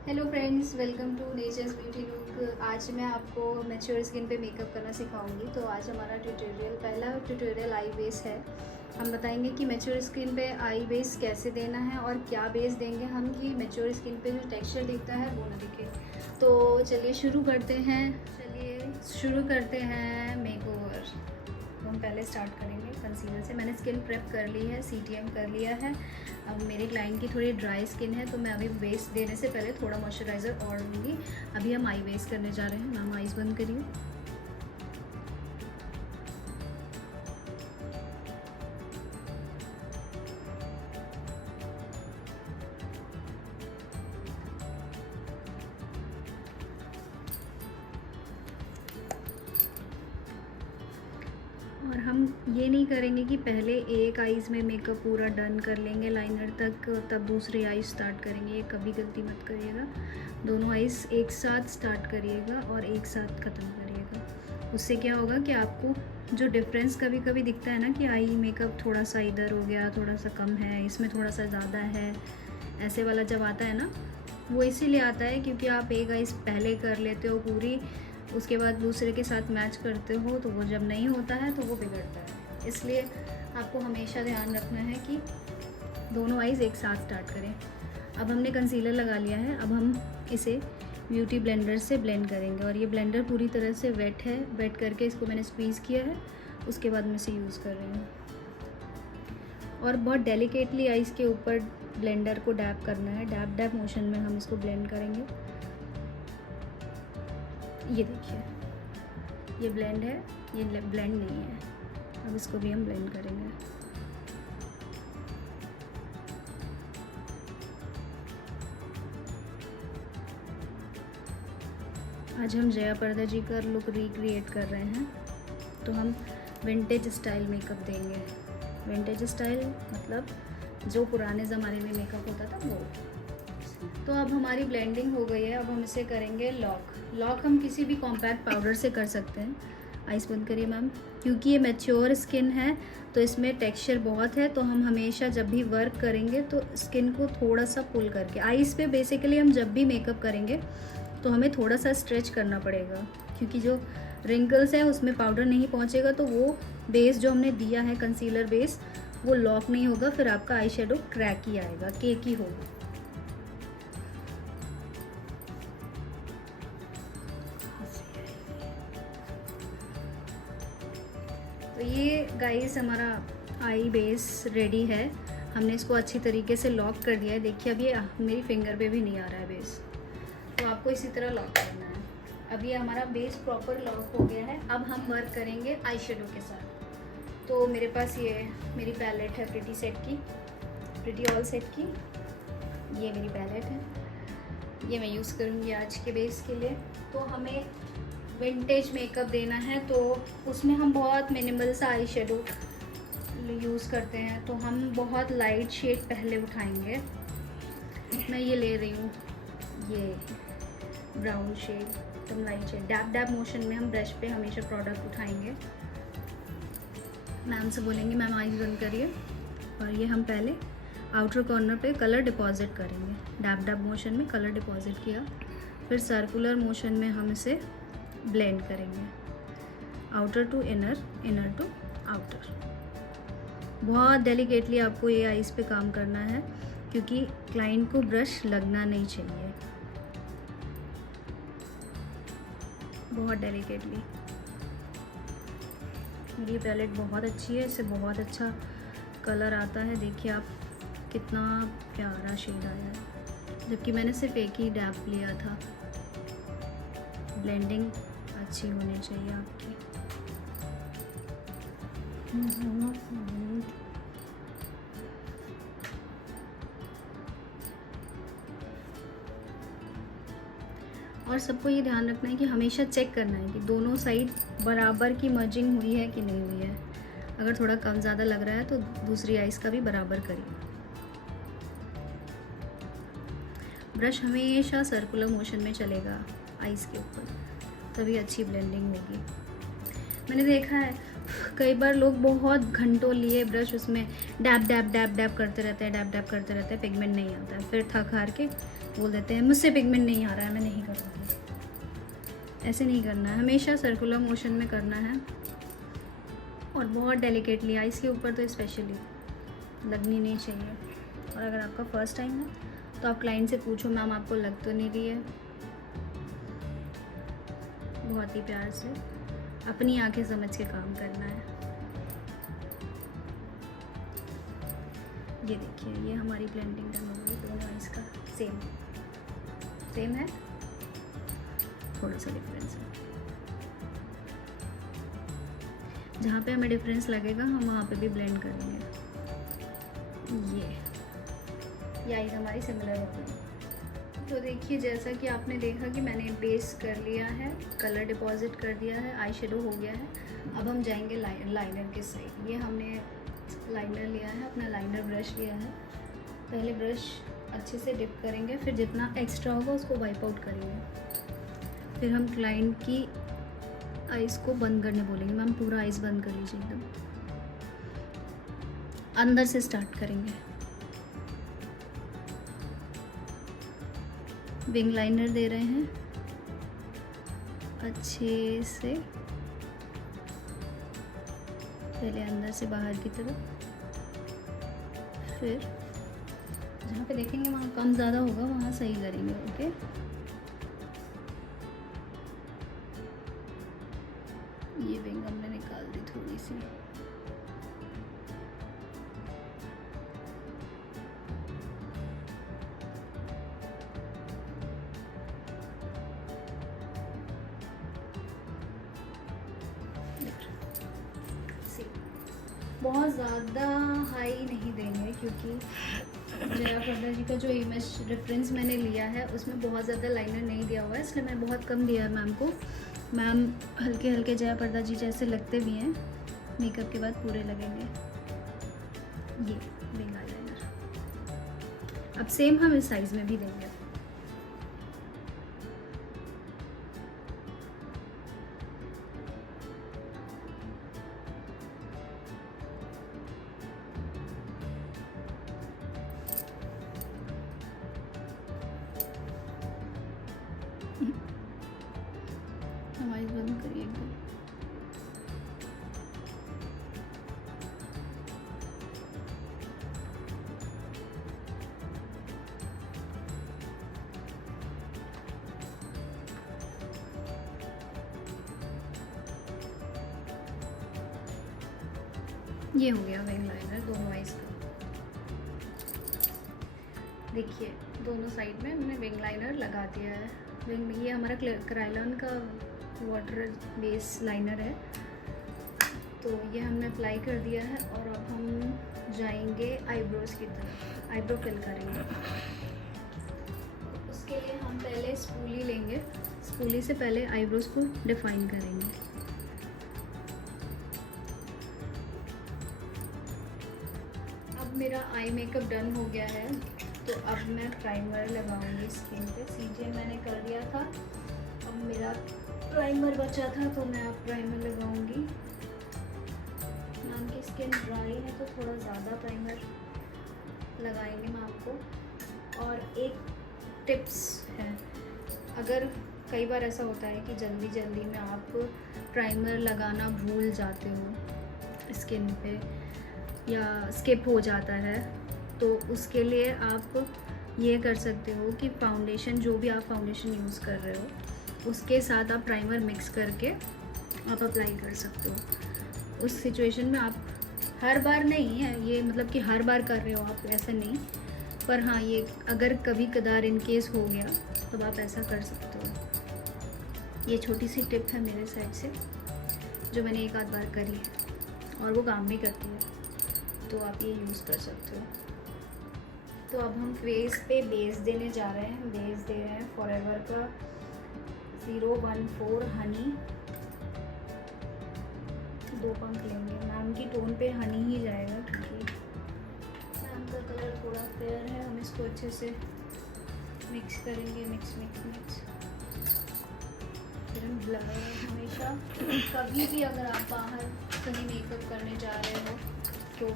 Hello friends, welcome to nature's beauty look. आज मैं आपको मैच्योर स्किन पे मेकअप करना सिखाऊंगी। तो आज हमारा पहला ट्यूटोरियल आई बेस है। हम बताएंगे कि मैच्योर स्किन पे आई बेस कैसे देना है और क्या बेस देंगे हम कि मैच्योर स्किन पे जो टेक्सचर दिखता है वो ना दिखे। तो चलिए शुरू करते हैं मेकओवर। तो हम पहले स्टार्ट करेंगे कंसीलर से। मैंने स्किन प्रेप कर ली है, CTM कर लिया है। अब मेरी क्लाइंट की थोड़ी ड्राई स्किन है तो मैं अभी बेस देने से पहले थोड़ा मॉइस्चराइज़र और दूँगी। अभी हम आई बेस करने जा रहे हैं। मैम आइज़ बंद करिए। और हम ये नहीं करेंगे कि पहले एक आइज़ में मेकअप पूरा डन कर लेंगे लाइनर तक, तब दूसरी आइज़ स्टार्ट करेंगे। ये कभी गलती मत करिएगा। दोनों आइज़ एक साथ स्टार्ट करिएगा और एक साथ ख़त्म करिएगा। उससे क्या होगा कि आपको जो डिफरेंस कभी कभी दिखता है ना कि आई मेकअप थोड़ा सा इधर हो गया, थोड़ा सा कम है, इसमें थोड़ा सा ज़्यादा है, ऐसे वाला जब आता है ना, वो इसीलिए आता है क्योंकि आप एक आइज़ पहले कर लेते हो पूरी, उसके बाद दूसरे के साथ मैच करते हो, तो वो जब नहीं होता है तो वो बिगड़ता है। इसलिए आपको हमेशा ध्यान रखना है कि दोनों आइज़ एक साथ स्टार्ट करें। अब हमने कंसीलर लगा लिया है। अब हम इसे ब्यूटी ब्लेंडर से ब्लेंड करेंगे और ये ब्लेंडर पूरी तरह से वेट है। वेट करके इसको मैंने स्क्वीज़ किया है, उसके बाद मैं इसे यूज़ कर रही हूँ। और बहुत डेलिकेटली आइज़ के ऊपर ब्लेंडर को डैप करना है। डैप डैप मोशन में हम इसको ब्लेंड करेंगे। ये देखिए, ये ब्लेंड है, ये ब्लेंड नहीं है। अब इसको भी हम ब्लेंड करेंगे। आज हम जया पर्दा जी का लुक रिक्रिएट कर रहे हैं, तो हम विंटेज स्टाइल मेकअप देंगे। विंटेज स्टाइल मतलब जो पुराने ज़माने में मेकअप होता था वो। तो अब हमारी ब्लेंडिंग हो गई है। अब हम इसे करेंगे लॉक हम किसी भी कॉम्पैक्ट पाउडर से कर सकते हैं। आइस बंद करिए मैम। क्योंकि ये मैच्योर स्किन है तो इसमें टेक्सचर बहुत है, तो हम हमेशा जब भी वर्क करेंगे तो स्किन को थोड़ा सा पुल करके, आइस पे बेसिकली हम जब भी मेकअप करेंगे तो हमें थोड़ा सा स्ट्रेच करना पड़ेगा, क्योंकि जो रिंकल्स हैं उसमें पाउडर नहीं पहुँचेगा, तो वो बेस जो हमने दिया है कंसीलर बेस वो लॉक नहीं होगा, फिर आपका आई शेडो क्रैक ही आएगा, केक ही होगा। तो ये गाइस हमारा आई बेस रेडी है। हमने इसको अच्छी तरीके से लॉक कर दिया है। देखिए अब ये मेरी फिंगर पे भी नहीं आ रहा है बेस, तो आपको इसी तरह लॉक करना है। अब ये हमारा बेस प्रॉपर लॉक हो गया है। अब हम वर्क करेंगे आई शेडो के साथ। तो मेरे पास ये मेरी पैलेट है प्रिटी ऑल सेट की। ये मेरी पैलेट है, ये मैं यूज़ करूँगी आज के बेस के लिए। तो हमें विंटेज मेकअप देना है तो उसमें हम बहुत मिनिमल सा आई शेडो यूज़ करते हैं। तो हम बहुत लाइट शेड पहले उठाएंगे। मैं ये ले रही हूँ, ये ब्राउन शेड, एकदम light shade. Dab dab motion में हम ब्रश पे हमेशा प्रोडक्ट उठाएंगे। मैम से बोलेंगे मैम आइज बंद करिए। और ये हम पहले आउटर कॉर्नर पे कलर डिपॉजिट करेंगे। डैप डैप मोशन में कलर डिपॉजिट किया, फिर सर्कुलर मोशन में हम इसे ब्लेंड करेंगे, outer to inner, inner to outer. बहुत डेलिकेटली आपको ये आइज़ पे काम करना है, क्योंकि क्लाइंट को ब्रश लगना नहीं चाहिए, बहुत डेलिकेटली। मेरी पैलेट बहुत अच्छी है, इससे बहुत अच्छा कलर आता है। देखिए आप कितना प्यारा शेड आया है, जबकि मैंने सिर्फ एक ही डैप लिया था। ब्लेंडिंग अच्छी होनी चाहिए आपकी। और सबको ये ध्यान रखना है कि हमेशा चेक करना है कि दोनों साइड बराबर की मर्जिंग हुई है कि नहीं हुई है। अगर थोड़ा कम ज़्यादा लग रहा है तो दूसरी आइस का भी बराबर करिए। ब्रश हमेशा सर्कुलर मोशन में चलेगा आइस के ऊपर, तभी अच्छी ब्लेंडिंग होगी। मैंने देखा है कई बार लोग बहुत घंटों लिए ब्रश उसमें डैब डैब डैब डैब करते रहते हैं, डैब डैब करते रहते हैं, पिगमेंट नहीं आता है, फिर थक हार के बोल देते हैं मुझसे पिगमेंट नहीं आ रहा है, मैं नहीं करूँगी। ऐसे नहीं करना है, हमेशा सर्कुलर मोशन में करना है और बहुत डेलिकेटली, आइज़ के ऊपर तो स्पेशली लगनी नहीं चाहिए। और अगर आपका फर्स्ट टाइम है तो आप क्लाइंट से पूछो मैम आपको लग तो नहीं रही है, बहुत ही प्यार से अपनी आंखें समझ के काम करना है। ये देखिए, ये हमारी ब्लेंडिंग डन हो गई दोनों आइज़ का। सेम है, थोड़ा सा डिफरेंस है। जहाँ पे हमें डिफरेंस लगेगा हम वहाँ पे भी ब्लेंड करेंगे। ये आइज़ हमारी सिमिलर हो गई। तो देखिए, जैसा कि आपने देखा कि मैंने बेस कर लिया है, कलर डिपॉजिट कर दिया है, आई शेडो हो गया है। अब हम जाएंगे लाइनर के साइड। ये हमने लाइनर लिया है, अपना लाइनर ब्रश लिया है। पहले ब्रश अच्छे से डिप करेंगे, फिर जितना एक्स्ट्रा होगा उसको वाइप आउट करेंगे। फिर हम क्लाइंट की आइज़ को बंद करने बोलेंगे, मैम पूरा आइज़ बंद कर लीजिए एकदम। अंदर से स्टार्ट करेंगे। विंग लाइनर दे रहे हैं अच्छे से, पहले अंदर से बाहर की तरफ, फिर जहाँ पे देखेंगे वहाँ कम ज़्यादा होगा वहाँ सही करेंगे। ओके, ये विंग हमने निकाल दी थोड़ी सी। बहुत ज़्यादा हाई नहीं देंगे क्योंकि जया प्रदा जी का जो इमेज रेफरेंस मैंने लिया है उसमें बहुत ज़्यादा लाइनर नहीं दिया हुआ है, इसलिए मैंने बहुत कम दिया है मैम को। मैम हल्के हल्के जया प्रदा जी जैसे लगते भी हैं, मेकअप के बाद पूरे लगेंगे। ये विंग आईलाइनर अब सेम हम इस साइज़ में भी देंगे। हमारी बंद करिए एकदम। ये हो गया विंग लाइनर दोनों आइज़ का। देखिए दोनों साइड में हमने विंग लाइनर लगा दिया है। विंग, ये हमारा क्रायलॉन का वाटर बेस लाइनर है, तो ये हमने अप्लाई कर दिया है। और अब हम जाएंगे आईब्रोज़ की तरफ, आईब्रो फिल करेंगे। उसके लिए हम पहले स्पूली लेंगे, स्पूली से पहले आईब्रोज़ को डिफाइन करेंगे। अब मेरा आई मेकअप डन हो गया है, तो अब मैं प्राइमर लगाऊंगी स्किन पे। सीजे मैंने कर दिया था, अब मेरा प्राइमर बचा था तो मैं अब प्राइमर लगाऊंगी। मैम की स्किन ड्राई है तो थोड़ा ज़्यादा प्राइमर लगाएंगे मैं आपको। और एक टिप्स है, अगर कई बार ऐसा होता है कि जल्दी जल्दी में आप प्राइमर लगाना भूल जाते हो स्किन पे या स्किप हो जाता है, तो उसके लिए आप ये कर सकते हो कि फाउंडेशन, जो भी आप फाउंडेशन यूज़ कर रहे हो उसके साथ आप प्राइमर मिक्स करके आप अप्लाई कर सकते हो। उस सिचुएशन में आप हर बार नहीं है ये, मतलब कि हर बार कर रहे हो आप, ऐसा नहीं, पर हाँ ये अगर कभी कदार इन केस हो गया तो आप ऐसा कर सकते हो। ये छोटी सी टिप है मेरे साइड से जो मैंने एक आध बार करी है और वो काम भी करती है, तो आप ये यूज़ कर सकते हो। तो अब हम फेस पे बेस देने जा रहे हैं। बेस दे रहे हैं फॉरएवर का 014 हनी। 2 पंख लेंगे। मैम की टोन पे हनी ही जाएगा क्योंकि मैम का कलर थोड़ा फेयर है। हम इसको अच्छे से मिक्स करेंगे, मिक्स। फिर हम ब्लर, हमेशा कभी भी अगर आप बाहर कहीं मेकअप करने जा रहे हो तो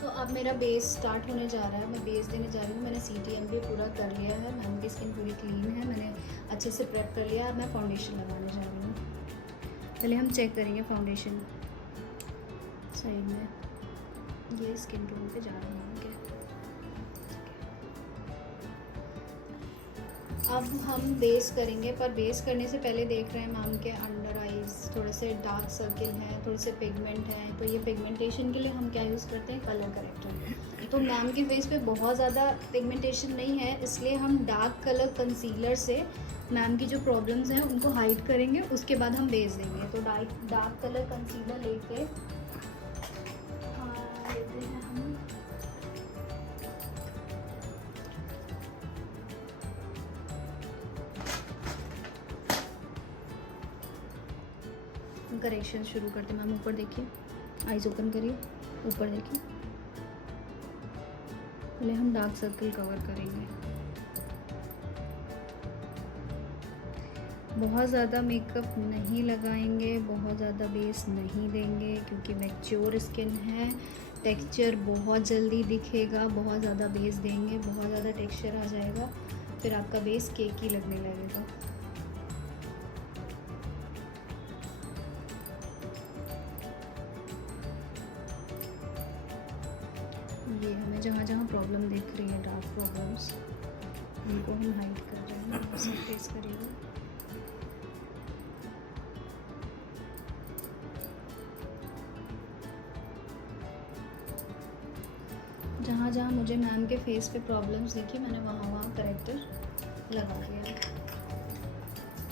तो अब मेरा बेस स्टार्ट होने जा रहा है, मैं बेस देने जा रही हूँ। मैंने CTM भी पूरा कर लिया है, मैम की स्किन पूरी क्लीन है, मैंने अच्छे से प्रेप कर लिया। अब मैं फाउंडेशन लगाने जा रही हूँ। पहले हम चेक करेंगे फाउंडेशन साइड में, ये स्किन टोन पे जा रहा है मैम के। अब हम बेस करेंगे, पर बेस करने से पहले देख रहे हैं मैम के अंडर आइज़ थोड़े से डार्क सर्किल हैं, थोड़े से पिगमेंट हैं। तो ये पिगमेंटेशन के लिए हम क्या यूज़ करते हैं, कलर करेक्टर। तो मैम के फेस पे बहुत ज़्यादा पिगमेंटेशन नहीं है, इसलिए हम डार्क कलर कंसीलर से मैम की जो प्रॉब्लम्स हैं उनको हाइड करेंगे, उसके बाद हम बेस देंगे। तो डार्क कलर कंसीलर लेते हैं हम। करेक्शन शुरू करते हैं मैम। ऊपर देखिए, आइज ओपन करिए, ऊपर देखिए। पहले हम डार्क सर्कल कवर करेंगे। बहुत ज़्यादा मेकअप नहीं लगाएंगे, बहुत ज़्यादा बेस नहीं देंगे, क्योंकि मैच्योर स्किन है, टेक्सचर बहुत जल्दी दिखेगा। बहुत ज़्यादा बेस देंगे, बहुत ज़्यादा टेक्सचर आ जाएगा, फिर आपका बेस केकी लगने लगेगा। ये हमें जहाँ जहाँ प्रॉब्लम दिख रही है, डार्क प्रॉब्लम्स, उनको हम हाइड कर रहे हैं। ऐसे फेस करिएगा। जहाँ जहाँ मुझे मैम के फेस पे प्रॉब्लम्स दिखी, मैंने वहाँ वहाँ करेक्टर लगा दिया।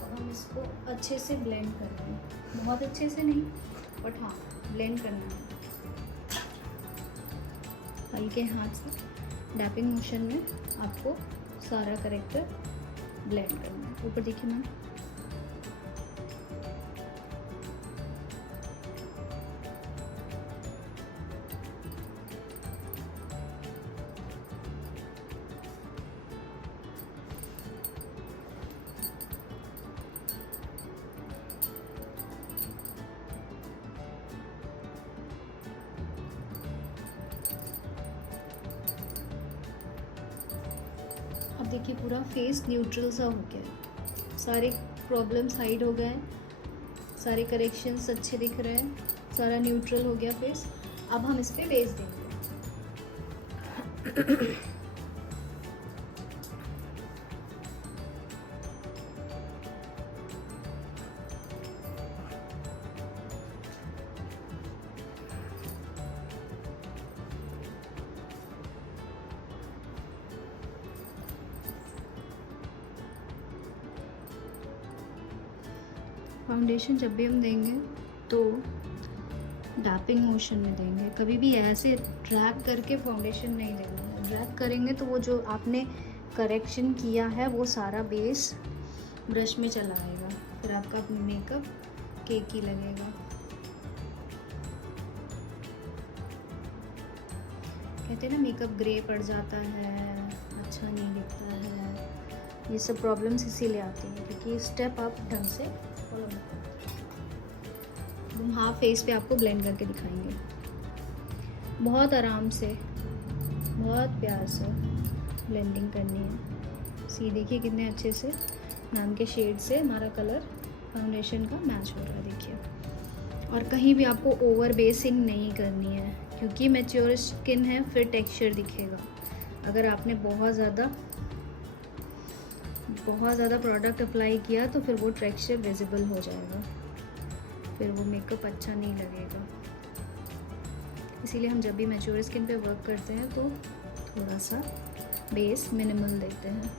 अब हम इसको अच्छे से ब्लेंड करेंगे, बहुत अच्छे से नहीं, बट हाँ ब्लेंड करना है। हल्के हाथ से डैपिंग मोशन में आपको सारा करेक्टर ब्लेंड करना है। ऊपर देखिए मैम, अब देखिए पूरा फेस न्यूट्रल सा हो गया है, सारे प्रॉब्लम्स हाइड हो गए, सारे करेक्शंस अच्छे दिख रहे हैं, सारा न्यूट्रल हो गया फेस। अब हम इस पे बेस देंगे। फाउंडेशन जब भी हम देंगे तो डैपिंग मोशन में देंगे, कभी भी ऐसे ड्रैग करके फाउंडेशन नहीं देना। ड्रैग करेंगे तो वो जो आपने करेक्शन किया है वो सारा बेस ब्रश में चला आएगा, फिर आपका मेकअप केकी लगेगा। कहते हैं ना मेकअप ग्रे पड़ जाता है, अच्छा नहीं दिखता है, ये सब प्रॉब्लम्स इसीलिए आती हैं क्योंकि स्टेप आप ढंग से फॉलो नहीं करते। हम हाफ फेस पे आपको ब्लेंड करके दिखाएंगे, बहुत आराम से, बहुत प्यार से ब्लेंडिंग करनी है। सी देखिए कितने अच्छे से मैम के शेड से हमारा कलर फाउंडेशन का मैच हो रहा है, देखिए। और कहीं भी आपको ओवर बेसिंग नहीं करनी है क्योंकि मैच्योर स्किन है, फिर टेक्सचर दिखेगा। अगर आपने बहुत ज़्यादा प्रोडक्ट अप्लाई किया तो फिर वो टेक्सचर विजिबल हो जाएगा, फिर वो मेकअप अच्छा नहीं लगेगा। इसीलिए हम जब भी मैच्योर स्किन पे वर्क करते हैं तो थोड़ा सा बेस मिनिमल देते हैं।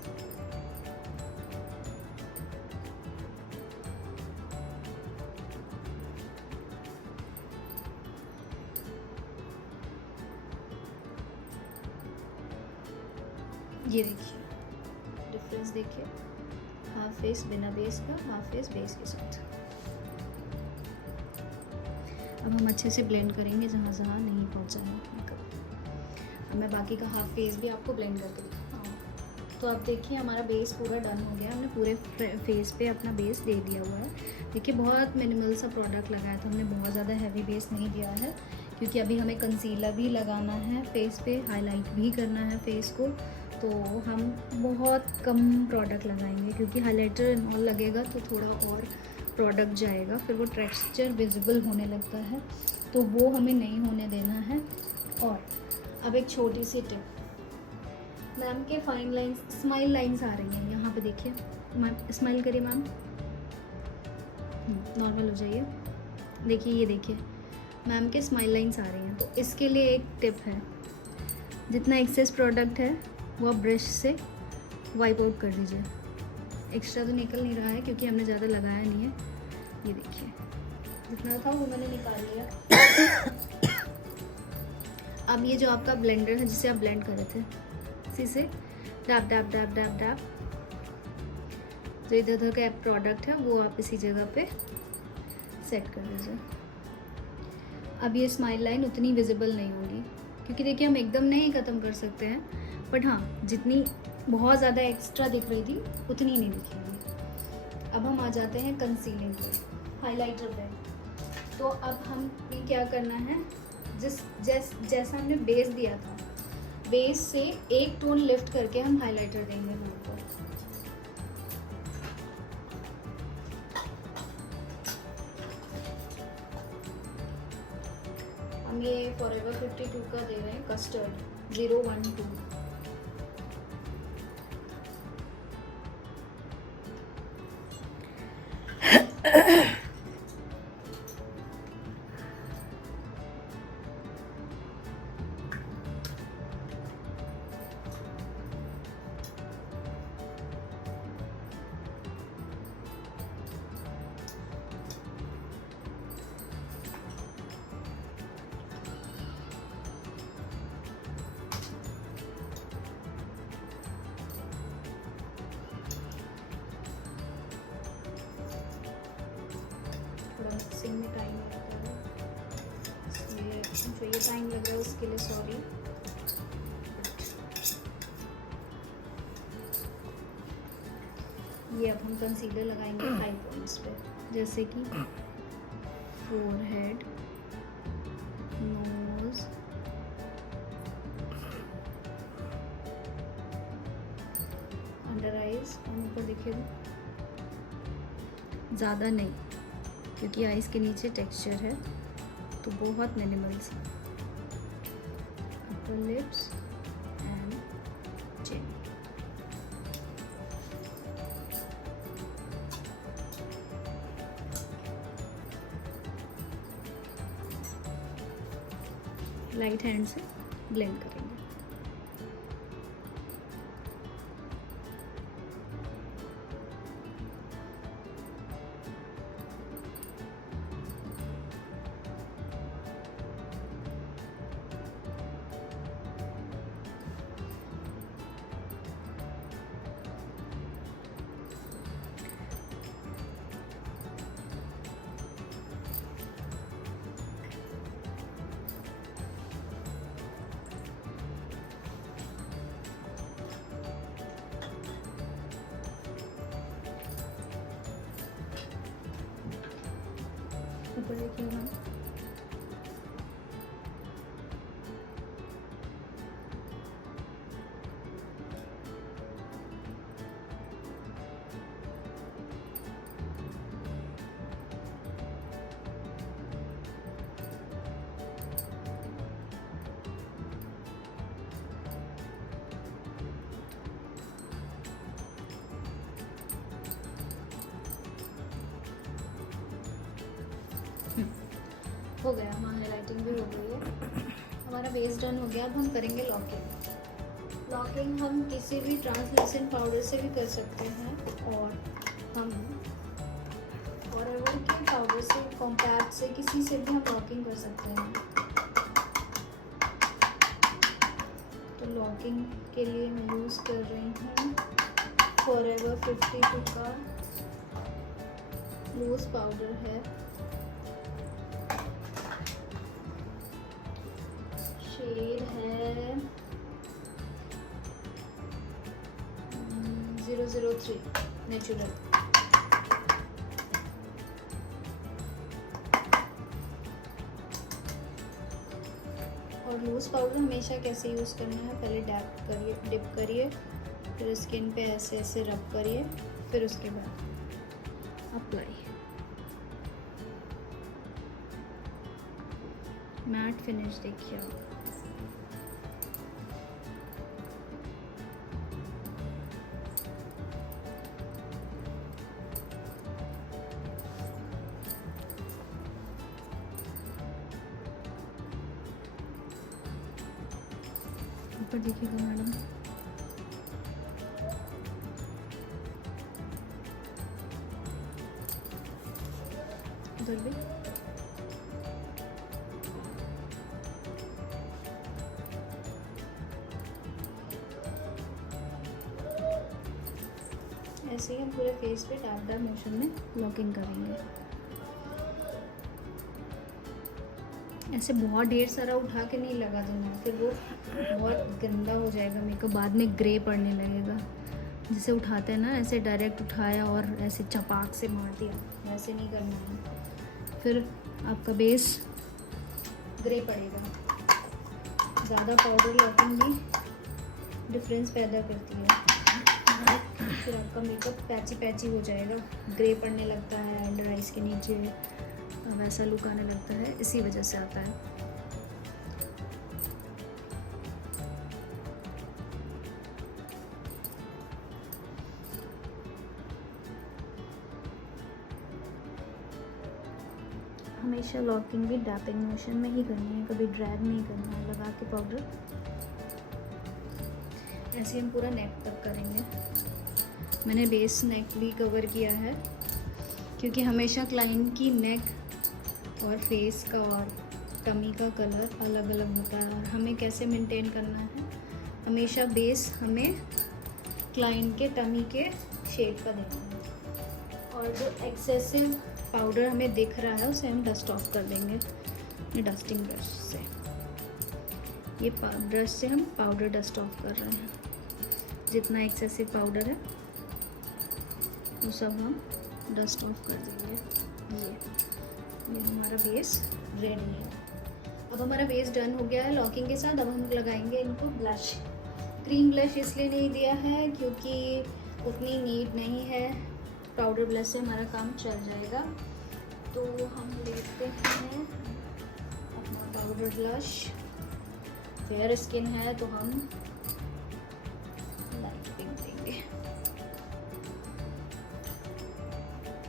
ये देखिए डिफरेंस देखिए, हाफ फेस बिना बेस का, हाफ फेस बेस के साथ। अब हम अच्छे से ब्लेंड करेंगे जहाँ जहाँ नहीं पहुँचा है मेकअप। अब मैं बाकी का हाफ फेस भी आपको ब्लेंड करके दिखाता हूँ। तो अब देखिए हमारा बेस पूरा डन हो गया, हमने पूरे फेस पे अपना बेस दे दिया हुआ है। देखिए बहुत मिनिमल सा प्रोडक्ट लगाया था हमने, बहुत ज़्यादा हैवी बेस नहीं दिया है क्योंकि अभी हमें कंसीलर भी लगाना है फेस पे, हाईलाइट भी करना है फेस को, तो हम बहुत कम प्रोडक्ट लगाएंगे, क्योंकि हाइलाइटर और लगेगा तो थोड़ा और प्रोडक्ट जाएगा, फिर वो टेक्सचर विजिबल होने लगता है, तो वो हमें नहीं होने देना है। और अब एक छोटी सी टिप, मैम के फाइन लाइंस, स्माइल लाइंस आ रही हैं यहाँ पे, देखिए मैम स्माइल करिए मैम, नॉर्मल हो जाइए, देखिए ये देखिए मैम के स्माइल लाइंस आ रही हैं। तो इसके लिए एक टिप है, जितना एक्सेस प्रोडक्ट है वो आप ब्रश से वाइप आउट कर दीजिए। एक्स्ट्रा तो निकल नहीं रहा है क्योंकि हमने ज़्यादा लगाया नहीं है, ये देखिए जितना था वो मैंने निकाल लिया। अब ये जो आपका ब्लेंडर है जिसे आप ब्लेंड कर रहे थे, इसी से dab dab dab dab dab, जो इधर उधर का प्रोडक्ट है वो आप इसी जगह पे सेट कर दीजिए। अब ये स्माइल लाइन उतनी विजिबल नहीं होगी, क्योंकि देखिए हम एकदम नहीं ख़त्म कर सकते हैं, बट हाँ जितनी बहुत ज़्यादा एक्स्ट्रा दिख रही थी उतनी नहीं दिखेगी। अब हम आ जाते हैं कंसीलिंग पे, हाइलाइटर पे। तो अब हमें क्या करना है, जैसा हमने बेस दिया था, बेस से एक टोन लिफ्ट करके हम हाइलाइटर देंगे हमको। हम ये फॉरएवर 52 का दे रहे हैं, कस्टर्ड 012। मिक्सिंग में टाइम लगता है, इसलिए जो ये टाइम लग रहा है उसके लिए सॉरी। ये अब हम कंसीलर लगाएंगे हाई पॉइंट्स पे, जैसे कि फोरहेड, नोज, अंडर आइज, और ऊपर देखिए ज़्यादा नहीं, क्योंकि आइज़ के नीचे टेक्सचर है, तो बहुत मिनिमल सा। Upper lips and chin. Light hand से ब्लेंड करेंगे। ऊपर देखिए हम हो गया, हमारा हाइलाइटिंग भी हो गई है, हमारा बेस डन हो गया। अब हम करेंगे लॉकिंग। लॉकिंग हम किसी भी ट्रांसलूसेंट पाउडर से भी कर सकते हैं, और हम फॉरएवर के पाउडर से, कॉम्पैक्ट से, किसी से भी हम लॉकिंग कर सकते हैं। तो लॉकिंग के लिए मैं यूज़ कर रही हूँ फॉरएवर 52 का लूज पाउडर है, शेड है 003 नेचुरल। लूज़ पाउडर हमेशा कैसे यूज़ करना है, पहले डिप करिए, फिर स्किन पे ऐसे ऐसे रब करिए, फिर उसके बाद अप्लाई। मैट फिनिश देखिए आप। ऊपर देखिएगा मैडम, उधर भी। ऐसे ही हम पूरे फेस पे डैब मोशन में लॉकिंग करेंगे। ऐसे बहुत ढेर सारा उठा के नहीं लगा देना, फिर वो बहुत गंदा हो जाएगा मेकअप, बाद में ग्रे पड़ने लगेगा। जिसे उठाते हैं ना, ऐसे डायरेक्ट उठाया और ऐसे चपाक से मार दिया, ऐसे नहीं करना है, फिर आपका बेस ग्रे पड़ेगा। ज़्यादा पाउडर लॉकिंग भी डिफरेंस पैदा करती है, फिर आपका मेकअप पैची पैची हो जाएगा, ग्रे पड़ने लगता है, अंडर आइज़ के नीचे वैसा लुक आने लगता है, इसी वजह से आता है। हमेशा लॉकिंग भी डैपिंग मोशन में ही करनी है, कभी ड्रैग नहीं करना है लगा के पाउडर। ऐसे हम पूरा नेक तक करेंगे। मैंने बेस नेक भी कवर किया है, क्योंकि हमेशा क्लाइंट की नेक और फेस का और टमी का कलर अलग अलग होता है, और हमें कैसे मेंटेन करना है, हमेशा बेस हमें क्लाइंट के टमी के शेड का देना है। और जो एक्सेसिव पाउडर हमें दिख रहा है उसे हम डस्ट ऑफ कर देंगे ये डस्टिंग ब्रश से। ये ब्रश से हम पाउडर डस्ट ऑफ कर रहे हैं, जितना एक्सेसिव पाउडर है वो सब हम डस्ट ऑफ कर देंगे। ये हमारा बेस रेडी है। अब हमारा बेस डन हो गया है लॉकिंग के साथ। अब हम लगाएंगे इनको ब्लश। क्रीम ब्लश इसलिए नहीं दिया है क्योंकि उतनी नीड नहीं है, पाउडर ब्लश से हमारा काम चल जाएगा। तो हम लेते हैं अपना पाउडर ब्लश। फेयर स्किन है तो हम लाइट पिंक देंगे।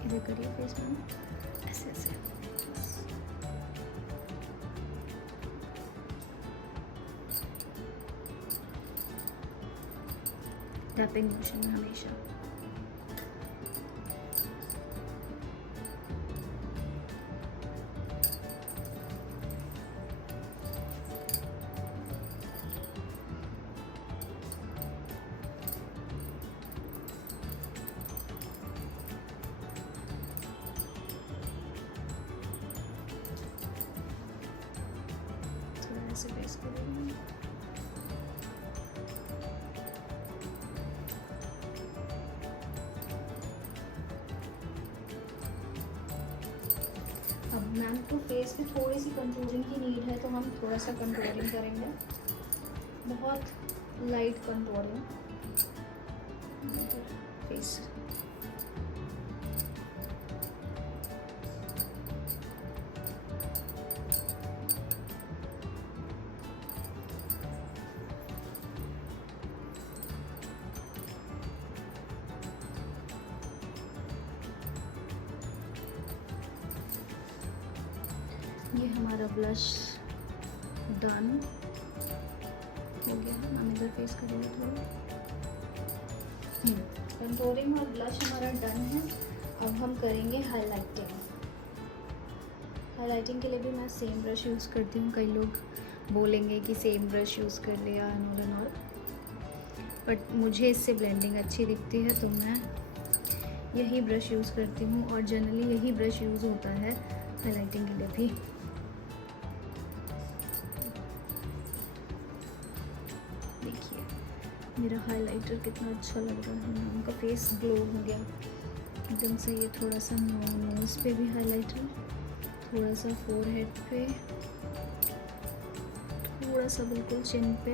इधर करिए फेस में ऐसे ऐसे। टैपिंग मोशन में हमेशा। थोड़ा ऐसे फेस करेंगे। अब मैम को फेस पे थोड़ी सी कंटूरिंग की नीड है, तो हम थोड़ा सा कंटूरिंग करेंगे, बहुत लाइट कंटूरिंग फेस। ये हमारा ब्लश डन हो गया। हम इधर फेस करेंगे थोड़ा। कंटूरिंग और ब्लश हमारा डन है। अब हम करेंगे हाइलाइटिंग। हाइलाइटिंग के लिए भी मैं सेम ब्रश यूज़ करती हूँ। कई लोग बोलेंगे कि सेम ब्रश यूज़ कर लिया एंड ऑल, बट मुझे इससे ब्लेंडिंग अच्छी दिखती है तो मैं यही ब्रश यूज़ करती हूँ, और जनरली यही ब्रश यूज़ होता है हाइलाइटिंग के लिए भी। देखिए मेरा हाइलाइटर कितना अच्छा लग रहा है ना, उनका फेस ग्लो हो गया एकदम से। ये थोड़ा सा नोज पे भी हाइलाइटर, थोड़ा सा फोरहेड पे, थोड़ा सा बिल्कुल चिन पे।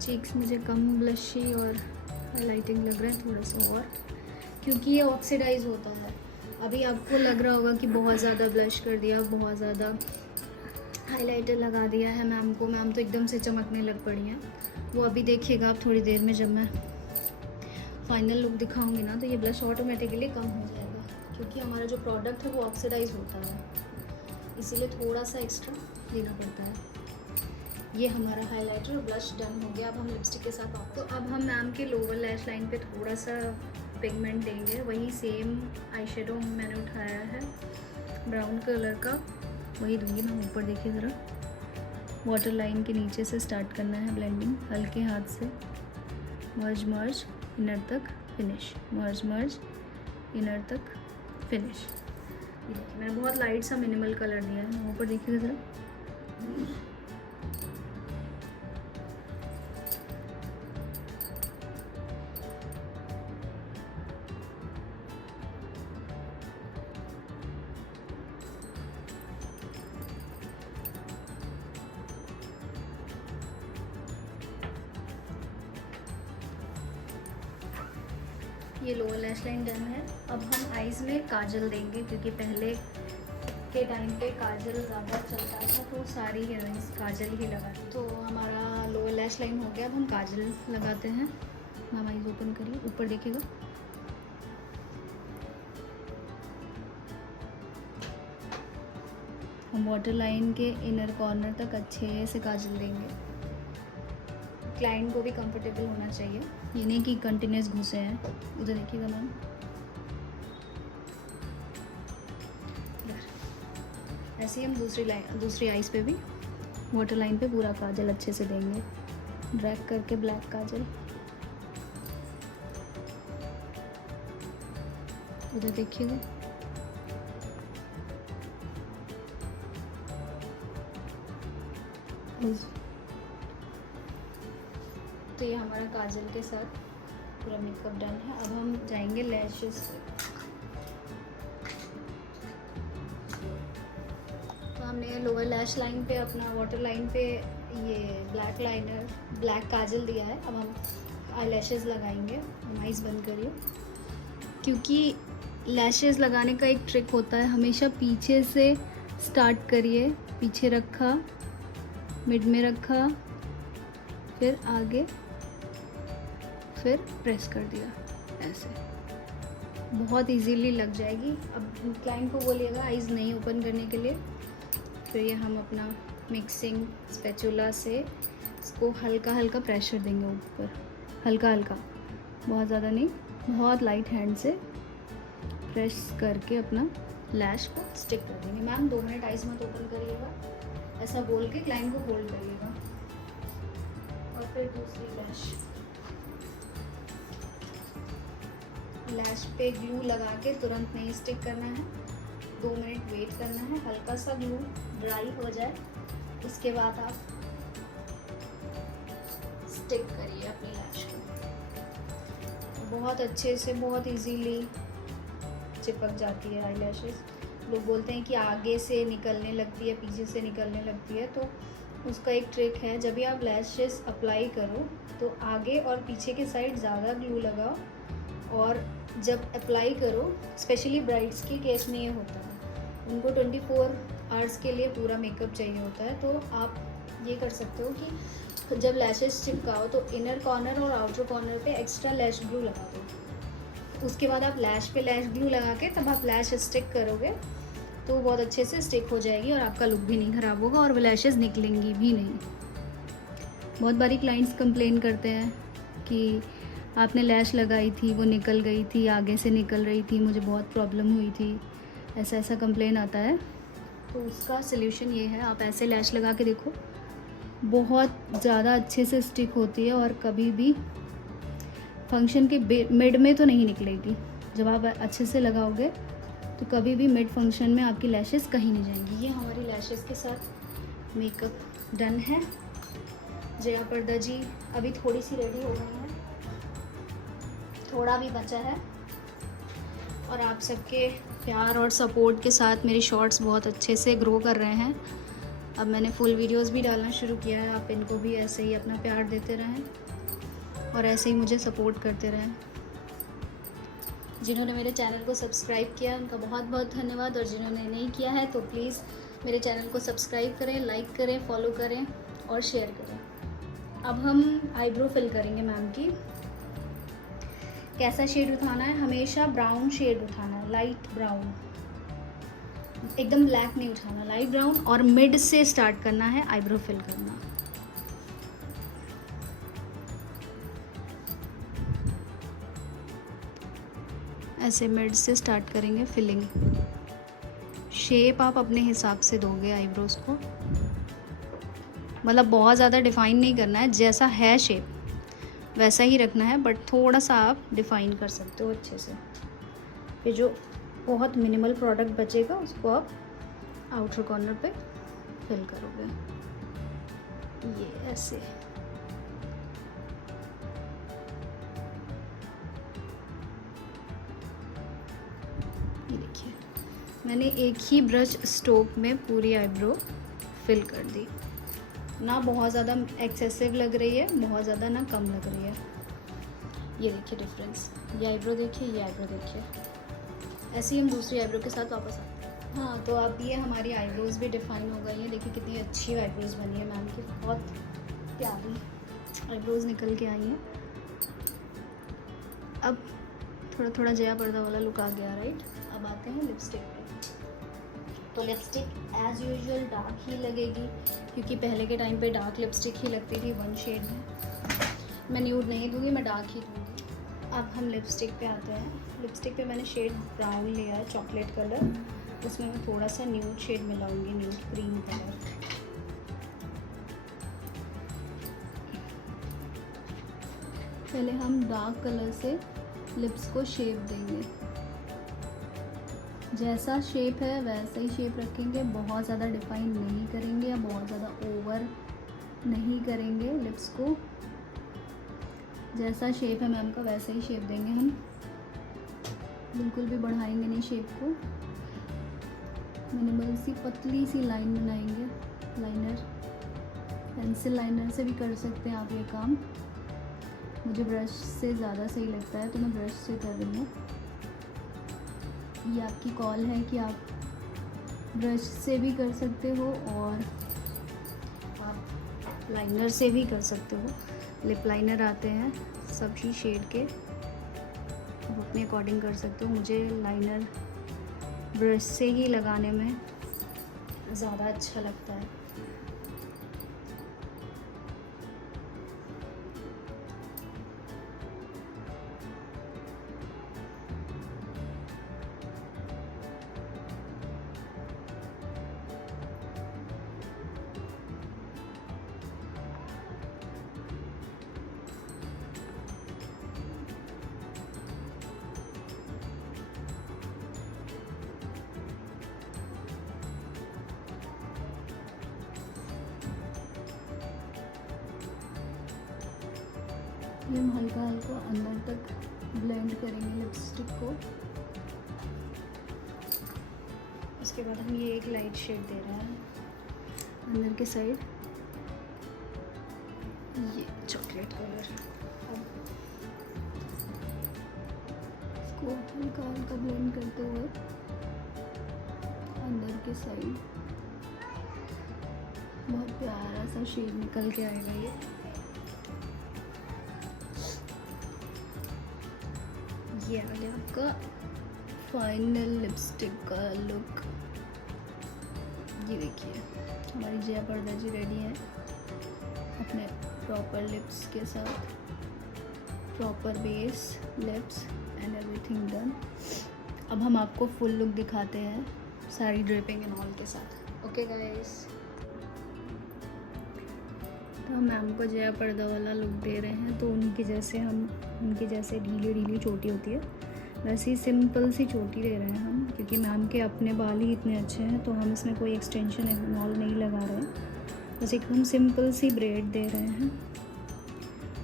चीक्स मुझे कम ब्लशी और हाईलाइटिंग लग रहा है थोड़ा सा और, क्योंकि ये ऑक्सीडाइज होता है। अभी आपको लग रहा होगा कि बहुत ज़्यादा ब्लश कर दिया, बहुत ज़्यादा हाइलाइटर लगा दिया है मैम को, मैम तो एकदम से चमकने लग पड़ी हैं। वो अभी देखिएगा आप थोड़ी देर में, जब मैं फाइनल लुक दिखाऊंगी ना, तो ये ब्लश ऑटोमेटिकली कम हो जाएगा, क्योंकि हमारा जो प्रोडक्ट है वो ऑक्सीडाइज होता है, इसीलिए थोड़ा सा एक्स्ट्रा देना पड़ता है। ये हमारा हाइलाइटर और ब्लश डन हो गया। अब हम लिपस्टिक के साथ तो अब हम मैम के लोअर लैश लाइन पे थोड़ा सा पिगमेंट देंगे। वही सेम आई शेडो मैंने उठाया है ब्राउन कलर का, वही दूंगी मैं ऊपर। देखिए ज़रा, वाटर लाइन के नीचे से स्टार्ट करना है ब्लेंडिंग, हल्के हाथ से, मर्ज मर्ज इनर तक फिनिश, मर्ज मर्ज इनर तक फिनिश। ये देखिए मैंने बहुत लाइट सा मिनिमल कलर दिया है ऊपर, देखिए ज़रा। ये लोअर लैश लाइन डन है। अब हम आईज़ में काजल देंगे, क्योंकि पहले के टाइम पे काजल ज़्यादा चलता था, तो सारी हीरोइंस काजल ही लगाती। तो हमारा लोअर लैश लाइन हो गया, अब हम काजल लगाते हैं। मैम आईज़ ओपन करिए, ऊपर देखिएगा। हम वाटर लाइन के इनर कॉर्नर तक अच्छे से काजल देंगे। क्लाइंट को भी कंफर्टेबल होना चाहिए, ये नहीं कि कंटिन्यूस घुसे हैं। उधर देखिएगा मैम, ऐसे ही हम दूसरी आईज पे भी वाटर लाइन पे पूरा काजल अच्छे से देंगे, ड्रैग करके ब्लैक काजल। उधर देखिएगा, तो ये हमारा काजल के साथ पूरा मेकअप डन है। अब हम जाएंगे लैशेस पे। तो हमने लोअर लैश लाइन पे, अपना वाटर लाइन पे ये ब्लैक लाइनर, ब्लैक काजल दिया है। अब हम आई लैशेज़ लगाएंगे। आइज़ बंद करिए, क्योंकि लैशेज़ लगाने का एक ट्रिक होता है, हमेशा पीछे से स्टार्ट करिए। पीछे रखा, मिड में रखा, फिर आगे, फिर प्रेस कर दिया, ऐसे बहुत इजीली लग जाएगी। अब क्लाइंट को बोलिएगा आइज़ नहीं ओपन करने के लिए, फिर ये हम अपना मिक्सिंग स्पैचुला से इसको हल्का हल्का प्रेशर देंगे ऊपर, हल्का हल्का, बहुत ज़्यादा नहीं, बहुत लाइट हैंड से प्रेस करके अपना लैश को स्टिक कर देंगे। मैम 2 मिनट आइज़ मत ओपन करिएगा, ऐसा बोल के क्लाइंट को होल्ड करिएगा। और फिर दूसरी लैश पे ग्लू लगा के तुरंत नहीं स्टिक करना है, 2 मिनट वेट करना है, हल्का सा ग्लू ड्राई हो जाए, उसके बाद आप स्टिक करिए अपनी लैश को। बहुत अच्छे से, बहुत इजीली चिपक जाती है आई लैशेज़। लोग बोलते हैं कि आगे से निकलने लगती है, पीछे से निकलने लगती है, तो उसका एक ट्रिक है, जब भी आप लैशेस अप्लाई करो तो आगे और पीछे के साइड ज़्यादा ग्लू लगाओ, और जब अप्लाई करो, स्पेशली ब्राइड्स के केस में ये होता है, उनको 24 आवर्स के लिए पूरा मेकअप चाहिए होता है। तो आप ये कर सकते हो कि जब लैशेस चिपकाओ तो इनर कॉर्नर और आउटर कॉर्नर पे एक्स्ट्रा लैश ग्लू लगा दो। उसके बाद आप लैश पे लैश ग्लू लगा के तब आप लैश स्टिक करोगे, तो बहुत अच्छे से स्टिक हो जाएगी और आपका लुक भी नहीं ख़राब होगा और वो लैशेज़ निकलेंगी भी नहीं। बहुत बारी क्लाइंट्स कंप्लेन करते हैं कि आपने लैश लगाई थी, वो निकल गई थी, आगे से निकल रही थी, मुझे बहुत प्रॉब्लम हुई थी, ऐसा कंप्लेन आता है। तो उसका सल्यूशन ये है, आप ऐसे लैश लगा के देखो, बहुत ज़्यादा अच्छे से स्टिक होती है और कभी भी फंक्शन के मिड में तो नहीं निकलेगी। जब आप अच्छे से लगाओगे तो कभी भी मिड फंक्शन में आपकी लैशेज़ कहीं नहीं जाएंगी। ये हमारी लैशेज़ के साथ मेकअप डन है। जया पर्दा जी अभी थोड़ी सी रेडी हो गई हैं, थोड़ा भी बचा है, और आप सबके प्यार और सपोर्ट के साथ मेरी शॉर्ट्स बहुत अच्छे से ग्रो कर रहे हैं। अब मैंने फुल वीडियोस भी डालना शुरू किया है, आप इनको भी ऐसे ही अपना प्यार देते रहें और ऐसे ही मुझे सपोर्ट करते रहें। जिन्होंने मेरे चैनल को सब्सक्राइब किया उनका बहुत बहुत धन्यवाद, और जिन्होंने नहीं किया है तो प्लीज़ मेरे चैनल को सब्सक्राइब करें, लाइक करें, फॉलो करें और शेयर करें। अब हम आईब्रो फिल करेंगे मैम की। कैसा शेड उठाना है? हमेशा ब्राउन शेड उठाना है, लाइट ब्राउन, एकदम ब्लैक नहीं उठाना, लाइट ब्राउन, और मिड से स्टार्ट करना है आईब्रो फिल करना। ऐसे मिड से स्टार्ट करेंगे फिलिंग। शेप आप अपने हिसाब से दोगे आईब्रोज को, मतलब बहुत ज़्यादा डिफ़ाइन नहीं करना है, जैसा है शेप वैसा ही रखना है, बट थोड़ा सा आप डिफ़ाइन कर सकते हो अच्छे से। फिर जो बहुत मिनिमल प्रोडक्ट बचेगा उसको आप आउटर कॉर्नर पे फिल करोगे, ये ऐसे। ये देखिए मैंने एक ही ब्रश स्ट्रोक में पूरी आईब्रो फिल कर दी, ना बहुत ज़्यादा एक्सेसिव लग रही है, बहुत ज़्यादा ना कम लग रही है। ये देखिए डिफरेंस, ये आईब्रो देखिए, ये आईब्रो देखिए। ऐसे ही हम दूसरी आईब्रो के साथ वापस आते हैं। हाँ, तो अब ये हमारी आईब्रोज़ भी डिफ़ाइन हो गई हैं। देखिए कितनी अच्छी आईब्रोज़ बनी है मैम की, बहुत प्यारी आईब्रोज़ निकल के आई हैं। अब थोड़ा थोड़ा जया पर्दा वाला लुक आ गया, राइट। अब आते हैं लिपस्टिक पे। तो लिपस्टिक एज़ यूजुअल डार्क ही लगेगी, क्योंकि पहले के टाइम पे डार्क लिपस्टिक ही लगती थी वन शेड में। मैं न्यूड नहीं दूँगी, मैं डार्क ही दूँगी। अब हम लिपस्टिक पे आते हैं। लिपस्टिक पे मैंने शेड ब्राउन लिया है, चॉकलेट कलर, उसमें मैं थोड़ा सा न्यूड शेड मिलाऊंगी, न्यूड क्रीम कलर। पहले हम डार्क कलर से लिप्स को शेप देंगे, जैसा शेप है वैसा ही शेप रखेंगे, बहुत ज़्यादा डिफाइन नहीं करेंगे या बहुत ज़्यादा ओवर नहीं करेंगे लिप्स को। जैसा शेप है मैम का वैसा ही शेप देंगे हम, बिल्कुल भी बढ़ाएंगे नहीं शेप को। मिनिमल सी पतली सी लाइन बनाएंगे, लाइनर, पेंसिल लाइनर से भी कर सकते हैं आप ये काम। मुझे ब्रश से ज़्यादा सही लगता है तो मैं ब्रश से कर रही हूँ। ये आपकी कॉल है कि आप ब्रश से भी कर सकते हो और आप लाइनर से भी कर सकते हो। लिप लाइनर आते हैं सभी शेड के, आप अपने अकॉर्डिंग कर सकते हो। मुझे लाइनर ब्रश से ही लगाने में ज़्यादा अच्छा लगता है। ये हम हल्का हल्का अंदर तक ब्लेंड करेंगे लिपस्टिक को। उसके बाद हम ये एक लाइट शेड दे रहे हैं अंदर के साइड, ये चॉकलेट कलर। अब इसको हल्का हल्का ब्लेंड करते हुए अंदर के साइड बहुत प्यारा सा शेड निकल के आएगा। ये आ गया आपका फाइनल लिपस्टिक का लुक। ये देखिए हमारी जया पर्दा जी रेडी है अपने प्रॉपर लिप्स के साथ, proper base, lips and everything done. अब हम आपको फुल लुक दिखाते हैं सारी ड्रिपिंग एंड ऑल के साथ। ओके गाइस, तो हम मैम को जया पर्दा वाला लुक दे रहे हैं। तो उनके जैसे ढीली ढीली चोटी होती है वैसे ही सिंपल सी चोटी दे रहे हैं हम, क्योंकि मैम के अपने बाल ही इतने अच्छे हैं तो हम इसमें कोई एक्सटेंशन एंड ऑल नहीं लगा रहे हैं, बस एक हम सिंपल सी ब्रेड दे रहे हैं।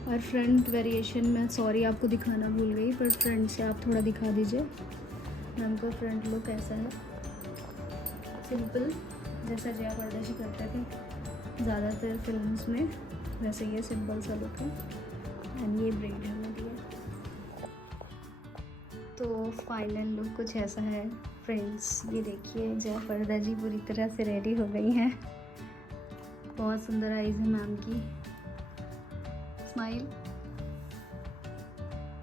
और फ्रंट वेरिएशन में सॉरी आपको दिखाना भूल गई, पर फ्रंट से आप थोड़ा दिखा दीजिए मैम का फ्रंट लुक ऐसा है, सिंपल जैसा जया परदेशी करते थे ज़्यादातर फिल्म्स में, वैसे ये सिंपल सा लुक है। एंड ये ब्रेड हमने दिया। तो फाइनल लुक कुछ ऐसा है फ्रेंड्स। ये देखिए जया परदा जी पूरी तरह से रेडी हो गई हैं। बहुत सुंदर आईज है मैम की। स्माइल।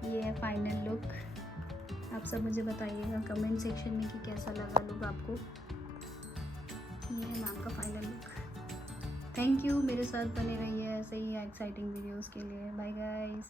ये है फाइनल लुक। आप सब मुझे बताइएगा कमेंट सेक्शन में कि कैसा लगा लुक आपको। ये है मैम का फाइनल लुक। थैंक यू, मेरे साथ बने रहिए ऐसे ही एक्साइटिंग वीडियोस के लिए। Bye guys.